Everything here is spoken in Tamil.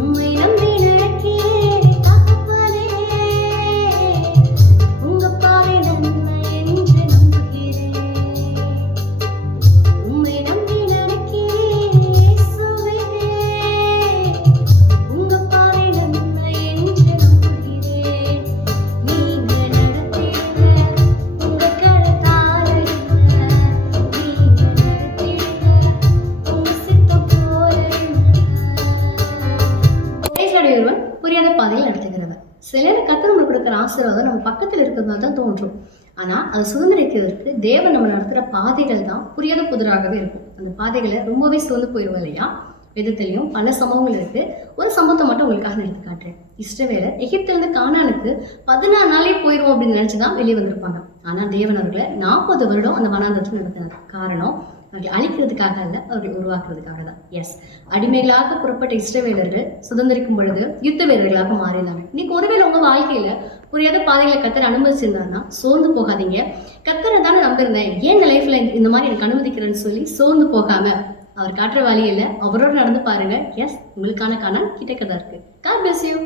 உம்மை நம்பி நடக்கிறேன் தகப்பனே, உங்க பாதை நன்மை என்று நம்புகிறேன். உம்மை நம்பி நடக்கிறேன் இயேசுவே, உங்க பாதை நன்மை என்று நம்புகிறேன். நீங்க நடத்திடுங்க உங்க கரத்தால, நீங்க நடத்திடுங்க உங்க சித்தம் போல. ஒருவன் புரியாத பாதையில் நடத்துகிறவர். சிலர் கர்த்தர் நம்மளுக்கு கொடுக்குற ஆசீர்வாதம் நம்ம பக்கத்தில் இருக்கிறதா தான் தோன்றும். ஆனா அதை சுதந்திரிக்கிறதுக்கு தேவன் நம்ம நடத்துகிற பாதைகள் தான் புரியாத புதிராகவே இருக்கும். அந்த பாதைகளை ரொம்பவே சோர்ந்து போயிடுவோம் இல்லையா? விதத்திலையும் பல சம்பவங்கள் இருக்கு. ஒரு சம்பவத்தை மட்டும் உங்களுக்காக நான் எடுத்து காட்டுறேன். இஸ்ரவேலர் எகிப்திலிருந்து கானானுக்கு 14 நாளே போயிடும் அப்படின்னு நினைச்சுதான் வெளியே வந்திருப்பாங்க. ஆனா தேவன் அவர்களை 40 வருடம் அந்த வனாந்தரத்தில் நடத்தினார். காரணம் அவர்களை அழிக்கிறதுக்காக அல்ல, அவர்களை உருவாக்குறதுக்காக தான். எஸ், அடிமைகளாக புறப்பட்ட இஸ்ரவேலர்கள் சுதந்திரிக்கும் பொழுது யுத்த வீரர்களாக மாறினாங்க. இன்னைக்கு ஒருவேளை உங்க வாழ்க்கையில புரியாத பாதைகளை கத்தர் அனுமதிச்சிருந்தாருன்னா சோர்ந்து போகாதீங்க. கத்தரை தானே நம்பியிருந்தேன், ஏன் இந்த லைஃப்ல இந்த மாதிரி எனக்கு அனுமதிக்கிறேன்னு சொல்லி சோர்ந்து போகாம அவர் காட்டுற வழியில அவரோட நடந்து பாருங்க. எஸ், உங்களுக்கான காணான் கிட்டக்கதான் இருக்கு. God bless you.